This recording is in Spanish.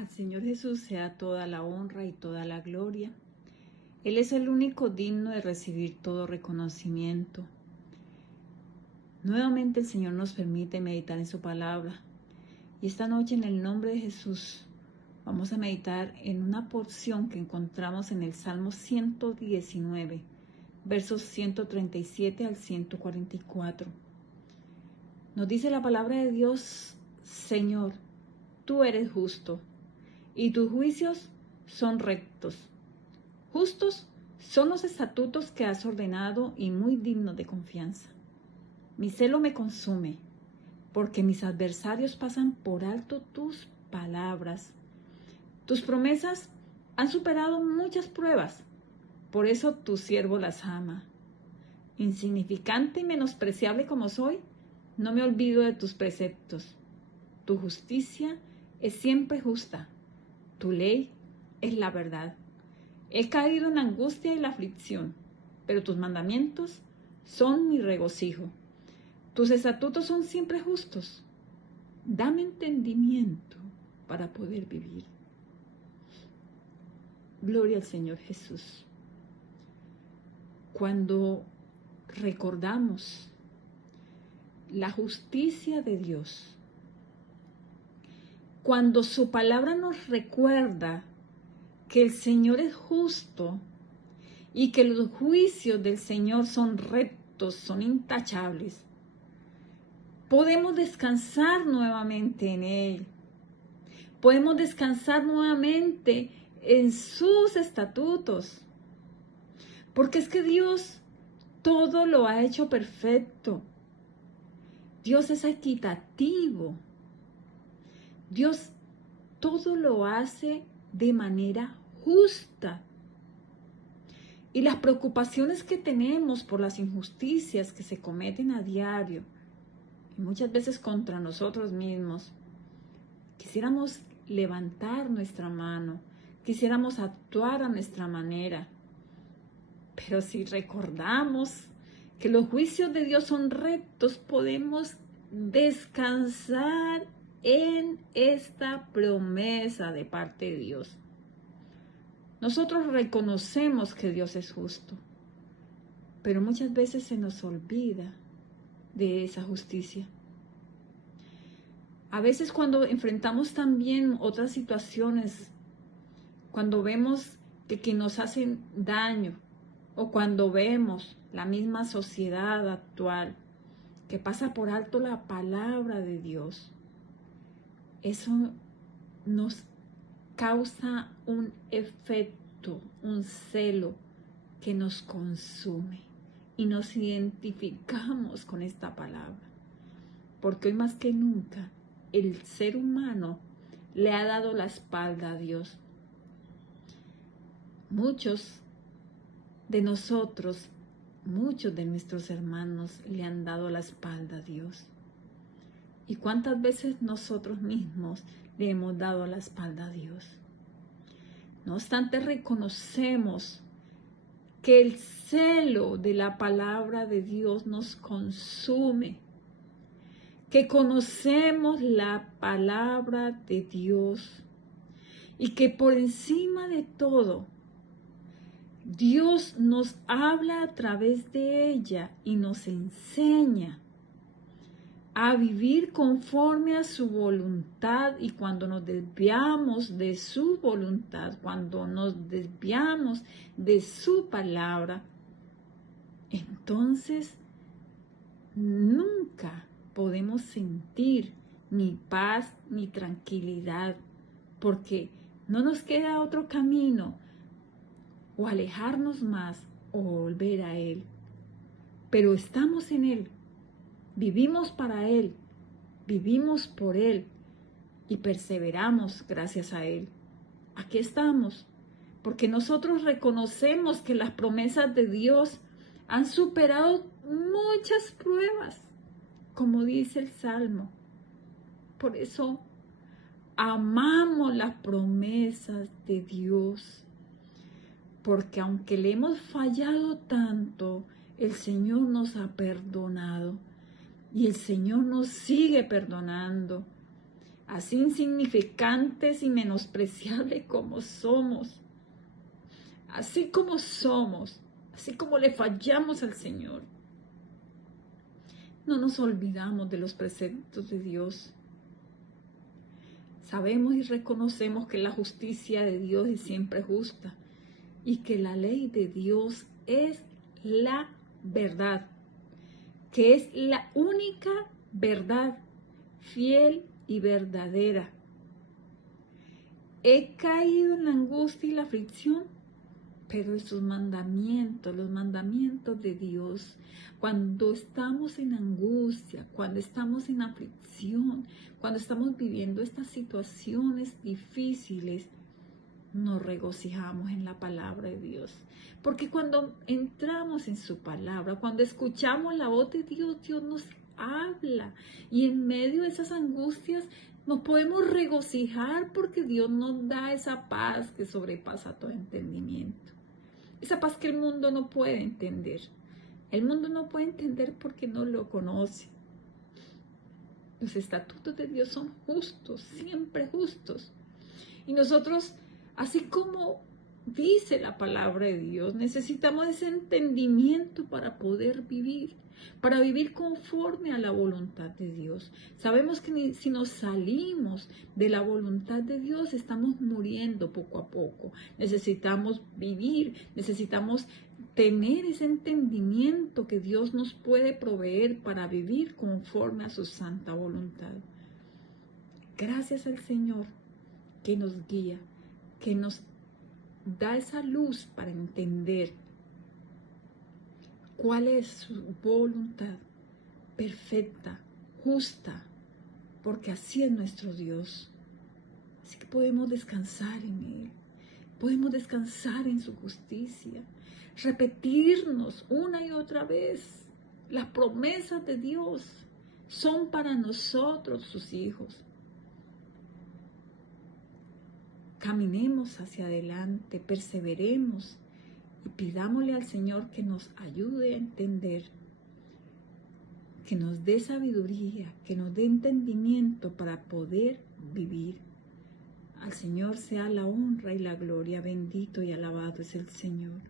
Al Señor Jesús sea toda la honra y toda la gloria. Él es el único digno de recibir todo reconocimiento. Nuevamente el Señor nos permite meditar en su palabra. Y esta noche, en el nombre de Jesús, vamos a meditar en una porción que encontramos en el Salmo 119, versos 137 al 144. Nos dice la palabra de Dios: Señor, tú eres justo, y tus juicios son rectos. Justos son los estatutos que has ordenado y muy dignos de confianza. Mi celo me consume, porque mis adversarios pasan por alto tus palabras. Tus promesas han superado muchas pruebas, por eso tu siervo las ama. Insignificante y menospreciable como soy, no me olvido de tus preceptos. Tu justicia es siempre justa. Tu ley es la verdad. He caído en la angustia y la aflicción, pero tus mandamientos son mi regocijo. Tus estatutos son siempre justos. Dame entendimiento para poder vivir. Gloria al Señor Jesús. Cuando recordamos la justicia de Dios, cuando su palabra nos recuerda que el Señor es justo y que los juicios del Señor son rectos, son intachables, podemos descansar nuevamente en Él. Podemos descansar nuevamente en sus estatutos. Porque es que Dios todo lo ha hecho perfecto. Dios es equitativo. Dios todo lo hace de manera justa. Y las preocupaciones que tenemos por las injusticias que se cometen a diario, y muchas veces contra nosotros mismos, quisiéramos levantar nuestra mano, quisiéramos actuar a nuestra manera. Pero si recordamos que los juicios de Dios son rectos, podemos descansar en esta promesa de parte de Dios. Nosotros reconocemos que Dios es justo, pero muchas veces se nos olvida de esa justicia. A veces cuando enfrentamos también otras situaciones, cuando vemos que nos hacen daño, o cuando vemos la misma sociedad actual que pasa por alto la palabra de Dios, eso nos causa un efecto, un celo que nos consume y nos identificamos con esta palabra. Porque hoy más que nunca el ser humano le ha dado la espalda a Dios. Muchos de nosotros, muchos de nuestros hermanos le han dado la espalda a Dios. ¿Y cuántas veces nosotros mismos le hemos dado la espalda a Dios? No obstante, reconocemos que el celo de la palabra de Dios nos consume, que conocemos la palabra de Dios y que por encima de todo, Dios nos habla a través de ella y nos enseña a vivir conforme a su voluntad. Y cuando nos desviamos de su voluntad, cuando nos desviamos de su palabra, entonces nunca podemos sentir ni paz ni tranquilidad, porque no nos queda otro camino, o alejarnos más o volver a Él. Pero estamos en Él, vivimos para Él, vivimos por Él y perseveramos gracias a Él. Aquí estamos, porque nosotros reconocemos que las promesas de Dios han superado muchas pruebas, como dice el Salmo. Por eso amamos las promesas de Dios. Porque aunque le hemos fallado tanto, el Señor nos ha perdonado y el Señor nos sigue perdonando. así insignificantes y menospreciables como somos, así como somos, así como le fallamos al Señor. No nos olvidamos de los preceptos de Dios. Sabemos y reconocemos que la justicia de Dios es siempre justa y que la ley de Dios es la verdad, que es la única verdad, fiel y verdadera. He caído en la angustia y la aflicción, pero esos mandamientos, los mandamientos de Dios, cuando estamos en angustia, cuando estamos en aflicción, cuando estamos viviendo estas situaciones difíciles, nos regocijamos en la palabra de Dios. Porque cuando entramos en su palabra, cuando escuchamos la voz de Dios, Dios nos habla. Y en medio de esas angustias nos podemos regocijar porque Dios nos da esa paz que sobrepasa todo entendimiento. Esa paz que el mundo no puede entender. El mundo no puede entender porque no lo conoce. Los estatutos de Dios son justos, siempre justos. Y nosotros, así como dice la palabra de Dios, necesitamos ese entendimiento para poder vivir, para vivir conforme a la voluntad de Dios. Sabemos que si nos salimos de la voluntad de Dios, estamos muriendo poco a poco. Necesitamos vivir, necesitamos tener ese entendimiento que Dios nos puede proveer para vivir conforme a su santa voluntad. Gracias al Señor que nos guía, que nos da esa luz para entender cuál es su voluntad perfecta, justa, porque así es nuestro Dios. Así que podemos descansar en Él, podemos descansar en su justicia, repetirnos una y otra vez. Las promesas de Dios son para nosotros, sus hijos. Caminemos hacia adelante, perseveremos y pidámosle al Señor que nos ayude a entender, que nos dé sabiduría, que nos dé entendimiento para poder vivir. Al Señor sea la honra y la gloria, bendito y alabado es el Señor.